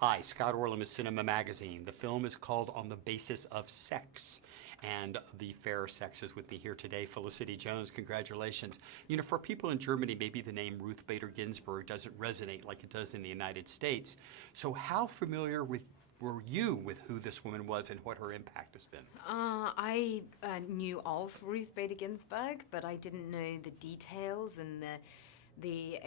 Hi, Scott Orlin with CINEMA-Magazin. The film is called On the Basis of Sex, and the fair sex is with me here today. Felicity Jones, congratulations. You know, for people in Germany, maybe the name Ruth Bader Ginsburg doesn't resonate like it does in the United States. So how familiar were you with who this woman was and what her impact has been? I knew of Ruth Bader Ginsburg, but I didn't know the details and the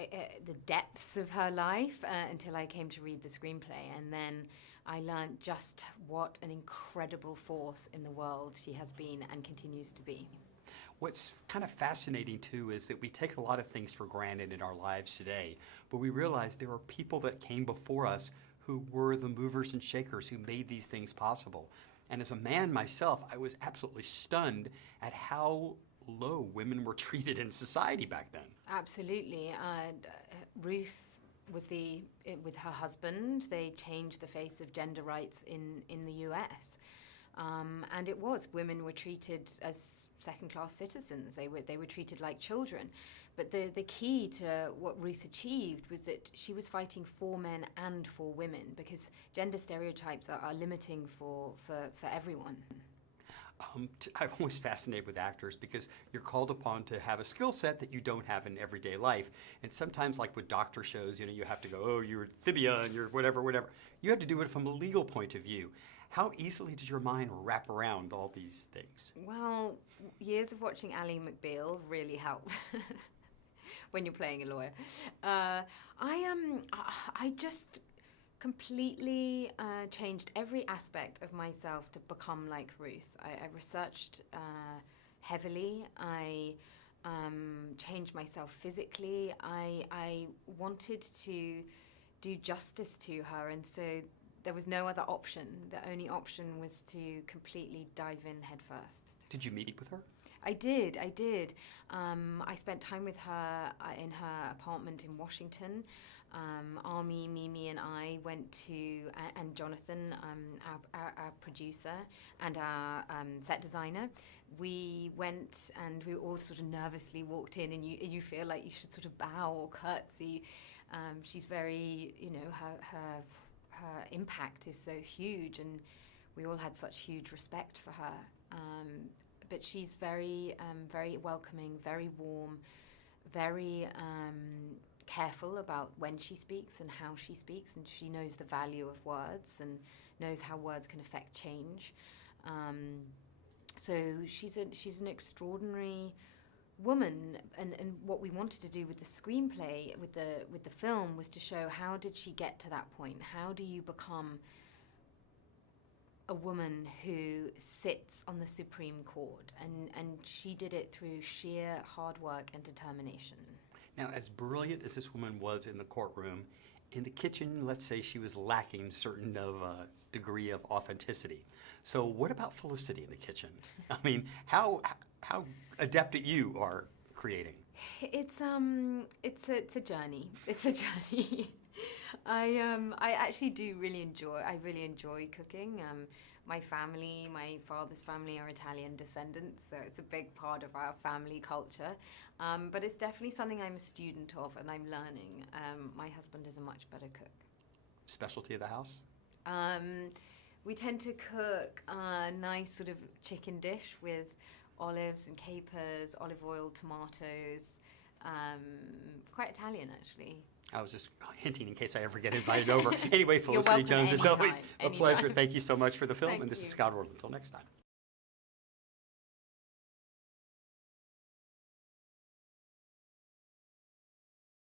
depths of her life until I came to read the screenplay, and then I learned just what an incredible force in the world she has been and continues to be. What's kind of fascinating too is that we take a lot of things for granted in our lives today, but we realize there are people that came before us who were the movers and shakers who made these things possible. And as a man myself, I was absolutely stunned at how low women were treated in society back then. Absolutely. Ruth was with her husband, they changed the face of gender rights in the US. And it was, women were treated as second-class citizens. They were treated like children. But the key to what Ruth achieved was that she was fighting for men and for women, because gender stereotypes are limiting for everyone. I'm always fascinated with actors because you're called upon to have a skill set that you don't have in everyday life. And sometimes, like with doctor shows, you know, you have to go, oh, you're Thibia and you're whatever. You have to do it from a legal point of view. How easily did your mind wrap around all these things? Well, years of watching Ally McBeal really helped when you're playing a lawyer. I just completely changed every aspect of myself to become like Ruth. I researched heavily. I changed myself physically. I wanted to do justice to her, and so there was no other option. The only option was to completely dive in head first. Did you meet with her? I did. I spent time with her in her apartment in Washington. Army, Mimi, and I went to, and Jonathan, our producer, and our set designer, we went and we all sort of nervously walked in, and you feel like you should sort of bow or curtsy. She's very, you know, her impact is so huge, and we all had such huge respect for her. But she's very, very welcoming, very warm, very careful about when she speaks and how she speaks, and she knows the value of words and knows how words can affect change. So she's an extraordinary woman, and what we wanted to do with the screenplay, with the film, was to show how did she get to that point? How do you become a woman who sits on the Supreme Court? And she did it through sheer hard work and determination. Now, as brilliant as this woman was in the courtroom, in the kitchen, let's say she was lacking certain of a degree of authenticity. So what about Felicity in the kitchen? I mean, how adept at you are creating? It's a journey. It's a journey. I actually do really enjoy cooking. My family, my father's family, are Italian descendants, so it's a big part of our family culture. But it's definitely something I'm a student of, and I'm learning. My husband is a much better cook. Specialty of the house? We tend to cook a nice sort of chicken dish with olives and capers, olive oil, tomatoes. Quite Italian, actually. I was just hinting in case I ever get invited over. Anyway, Felicity Jones, it's anytime, always a pleasure. Thank you so much for the film, Thank and this you. is Scott Orlin. Until next time.